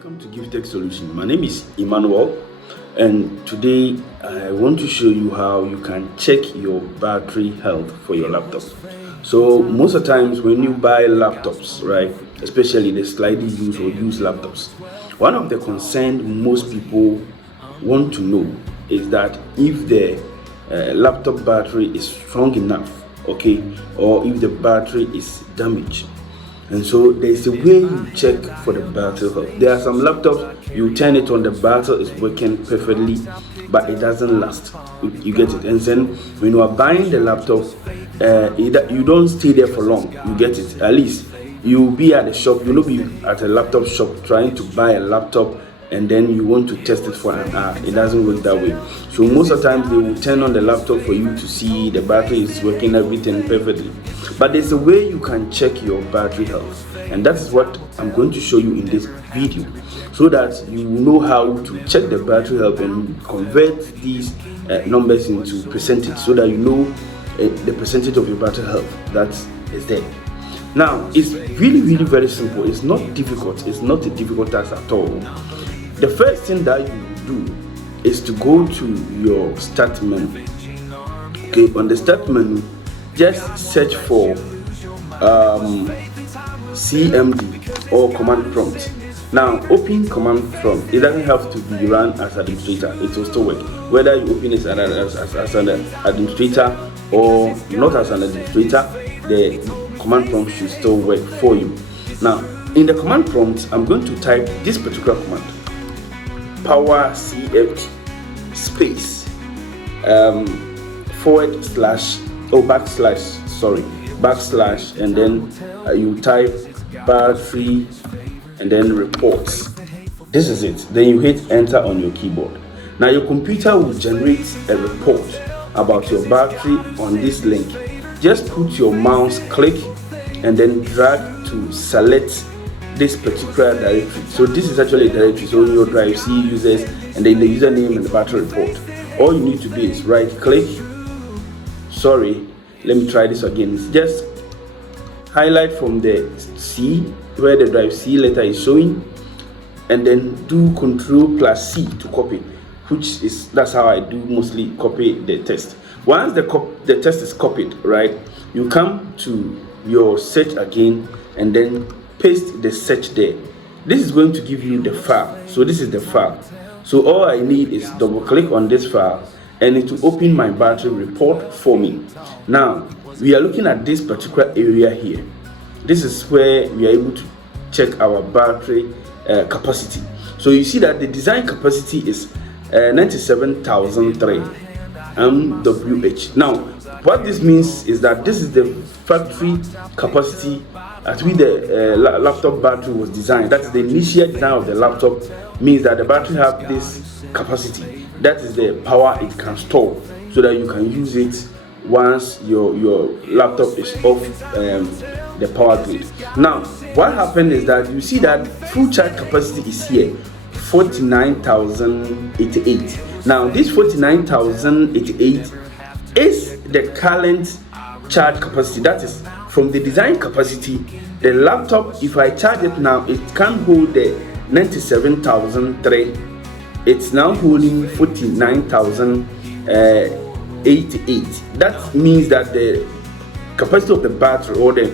Welcome to GiveTech Solution. My name is Emmanuel, and today I want to show you how you can check your battery health for your laptop. So most of the times when you buy laptops, right, especially the slightly used or used laptops, one of the concerns most people want to know is that if the laptop battery is strong enough, okay, or if the battery is damaged. And so there's a way you check for the battery health. There are some laptops, you turn it on, the battery is working perfectly, but it doesn't last. You get it. And then when you are buying the laptop, you don't stay there for long. You get it. At least you'll be at the shop, you'll be at a laptop shop trying to buy a laptop, and then you want to test it for an hour. It doesn't work that way. So most of the times they will turn on the laptop for you to see the battery is working, everything perfectly. But there's a way you can check your battery health, and that is what I'm going to show you in this video, so that you know how to check the battery health and convert these numbers into percentage, so that you know the percentage of your battery health that is there. Now, it's really very simple. It's not difficult. It's not a difficult task at all. The first thing that you do is to go to your start menu. Okay, on the start menu, just search for CMD or command prompt. Now, open command prompt. It doesn't have to be run as administrator. It will still work. Whether you open it as an administrator or not as an administrator, the command prompt should still work for you. Now, in the command prompt, I'm going to type this particular command: power CMD space backslash, and then you type battery and then reports. This is it. Then you hit enter on your keyboard. Now your computer will generate a report about your battery on this link. Just put your mouse click and then drag to select this particular directory. So this is actually a directory. So your drive C users and then the username and the battery report. All you need to do is right click. Let me try this again. Just highlight from the C where the drive C letter is showing, and then do Ctrl+C to copy, that's how I do mostly copy the text. Once the text is copied, right, you come to your search again and then paste the search there. This is going to give you the file. So this is the file. So all I need is double click on this file and it will open my battery report for me. Now we are looking at this particular area here. This is where we are able to check our battery capacity. So you see that the design capacity is 97,003 mWh. Now what this means is that this is the factory capacity at which the laptop battery was designed. That is the initial design of the laptop, means that the battery have this capacity. That is the power it can store, so that you can use it once your laptop is off the power grid. Now what happened is that you see that full charge capacity is here, 49,088. Now this 49,088 is the current charge capacity. That is from the design capacity. The laptop, if I charge it now, it can hold the 97,003. It's now holding 49,088. That means that the capacity of the battery, or the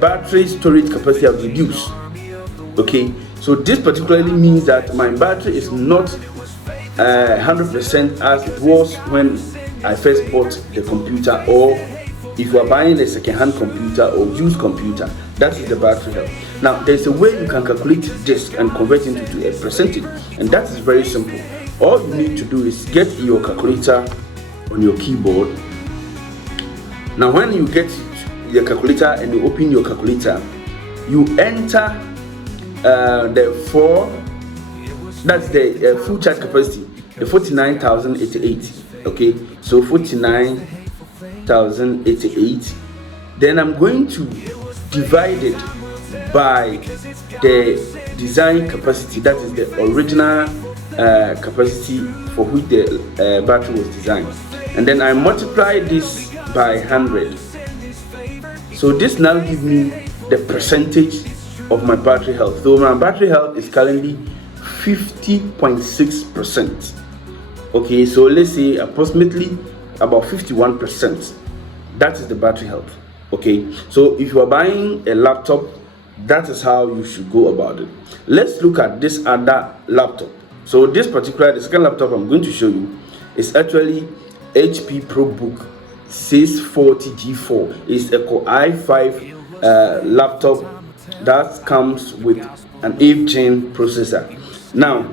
battery storage capacity, have reduced. Okay, so this particularly means that my battery is not 100% as it was when I first bought the computer, or if you are buying a second-hand computer or used computer. That is the battery health. Now there's a way you can calculate this and convert it into a percentage, and that is very simple. All you need to do is get your calculator on your keyboard. Now when you get your calculator and you open your calculator, you enter that's the full charge capacity, the 49,088. okay, so 49,088. Then I'm going to divide it by the design capacity, that is the original capacity for which the battery was designed, and then I multiply this by 100. So this now gives me the percentage of my battery health. So my battery health is currently 50.6%. Okay, so let's say approximately about 51%. That is the battery health. Okay, so if you are buying a laptop, that is how you should go about it. Let's look at this other laptop. So this particular, the second laptop I'm going to show you is actually HP ProBook 640 G4. It's a Core i5 laptop that comes with an 8th gen processor. Now,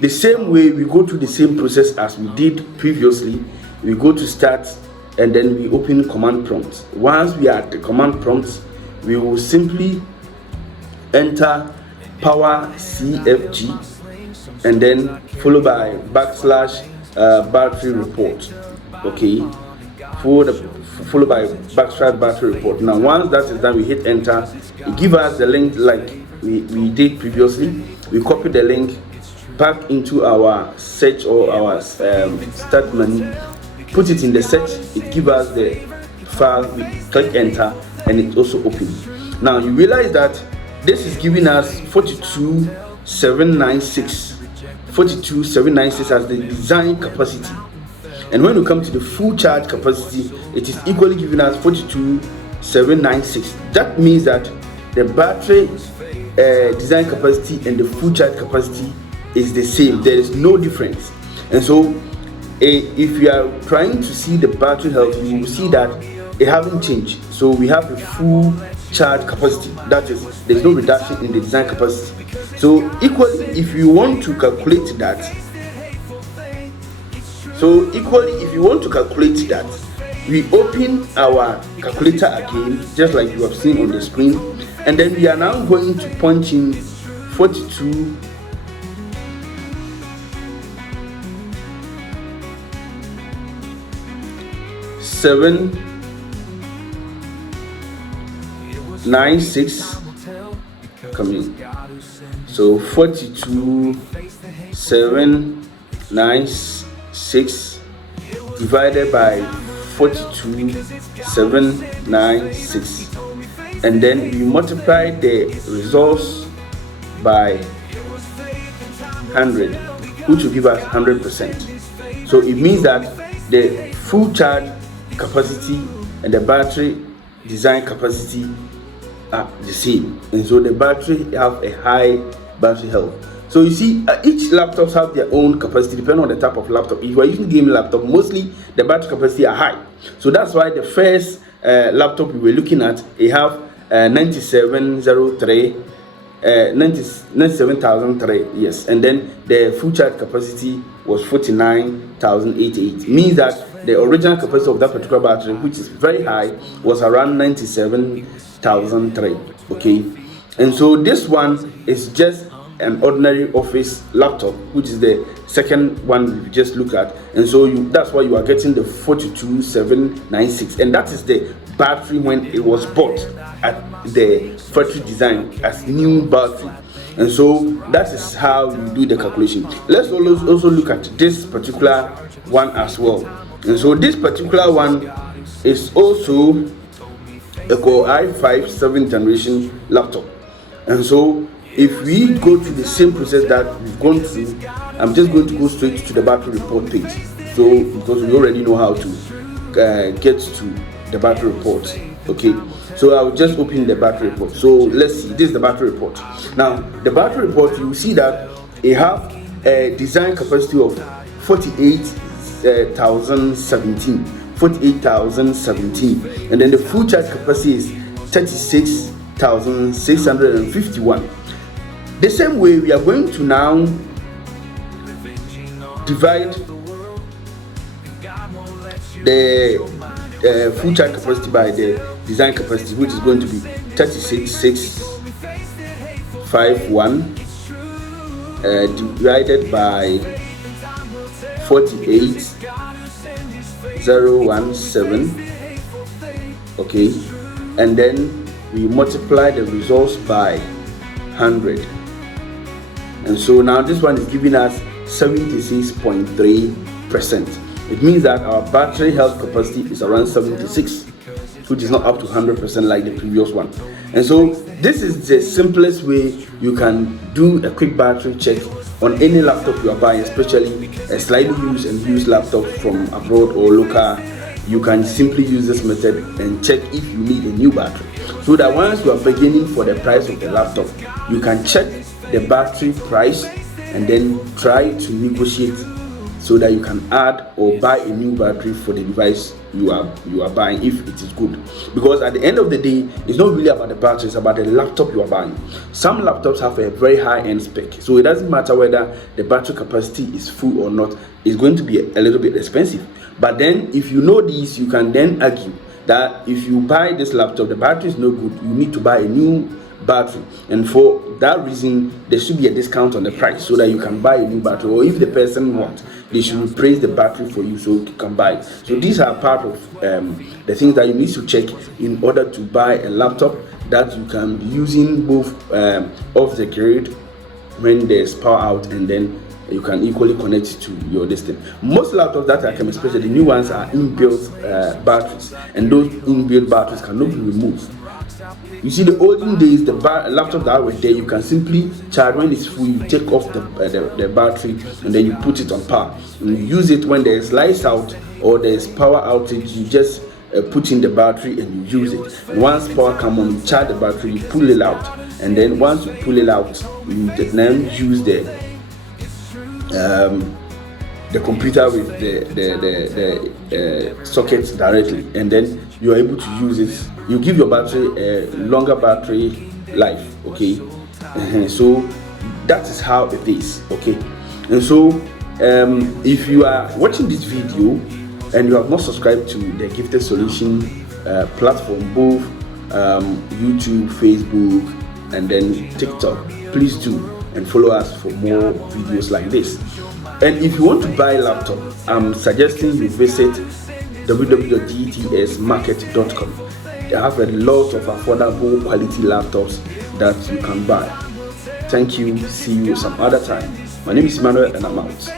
the same way we go through the same process as we did previously. We go to start and then we open command prompt. Once we are at the command prompt, we will simply enter power CFG and then followed by backslash battery report. Okay, followed by backslash battery report. Now once that is done, we hit enter. It gives us the link like we did previously. We copy the link back into our search or our start menu, put it in the search. It gives us the file. We click enter and it also opens. Now you realize that this is giving us 42796 as the design capacity, and when we come to the full charge capacity, it is equally giving us 42796. That means that the battery design capacity and the full charge capacity is the same. There is no difference. And so if you are trying to see the battery health, you will see that it hasn't changed. So we have the full charge capacity, that is, there's no reduction in the design capacity. So equally, if you want to calculate that, we open our calculator again, just like you have seen on the screen, and then we are now going to punch in 42 796 coming. So 42796 divided by 42796, and then we multiply the results by 100, which will give us 100%. So it means that the full charge capacity and the battery design capacity are the same, and so the battery have a high battery health. So you see, each laptops have their own capacity depending on the type of laptop. If you are using gaming laptop, mostly the battery capacity are high. So that's why the first laptop we were looking at, it have 97,003, yes, and then the full charge capacity was 49,088. Means that the original capacity of that particular battery, which is very high, was around 97,003. Okay, and so this one is just an ordinary office laptop, which is the second one we just looked at, and so that's why you are getting the 42796, and that is the battery when it was bought at the factory design as new battery. And so that is how you do the calculation. Let's also look at this particular one as well. And so this particular one is also a Core i5 7th generation laptop. And so if we go to the same process that we've gone through, I'm just going to go straight to the battery report page. So because we already know how to get to the battery report. Okay, so I'll just open the battery report. So let's see, this is the battery report. Now the battery report, you will see that it have a design capacity of 48,017, and then the full charge capacity is 36,651. The same way, we are going to now divide the full charge capacity by the design capacity, which is going to be 36,651 divided by 48,017. Okay, and then we multiply the results by 100. And so now this one is giving us 76.3%. It means that our battery health capacity is around 76, which is not up to 100% like the previous one. And so this is the simplest way you can do a quick battery check on any laptop you are buying, especially a slightly used laptop from abroad or local. You can simply use this method and check if you need a new battery, so that once you are beginning for the price of the laptop, you can check the battery price and then try to negotiate so that you can add or buy a new battery for the device you are buying if it is good. Because at the end of the day, it's not really about the battery, it's about the laptop you are buying. Some laptops have a very high-end spec, so it doesn't matter whether the battery capacity is full or not, it's going to be a little bit expensive. But then if you know this, you can then argue that if you buy this laptop, the battery is no good, you need to buy a new battery, and for that reason there should be a discount on the price so that you can buy a new battery, or if the person wants, they should replace the battery for you so you can buy. So these are part of the things that you need to check in order to buy a laptop that you can be using both off the grid when there's power out, and then you can equally connect it to your distance. Most laptops that I come, especially the new ones, are inbuilt batteries, and those inbuilt batteries cannot be removed. You see, the olden days, the laptop that were there, you can simply charge when it's full. You take off the battery and then you put it on power. And you use it when there's lights out or there's power outage. You just put in the battery and you use it. And once power comes on, you charge the battery, you pull it out, and then once you pull it out, you then use the computer with the sockets directly, and then you are able to use it. You give your battery a longer battery life, okay? So that is how it is, okay? And so if you are watching this video and you have not subscribed to the Gifted Solution platform, both YouTube, Facebook, and then TikTok, please do and follow us for more videos like this. And if you want to buy a laptop, I'm suggesting you visit www.gtsmarket.com. They have a lot of affordable quality laptops that you can buy. Thank you. See you some other time. My name is Emmanuel and I'm out.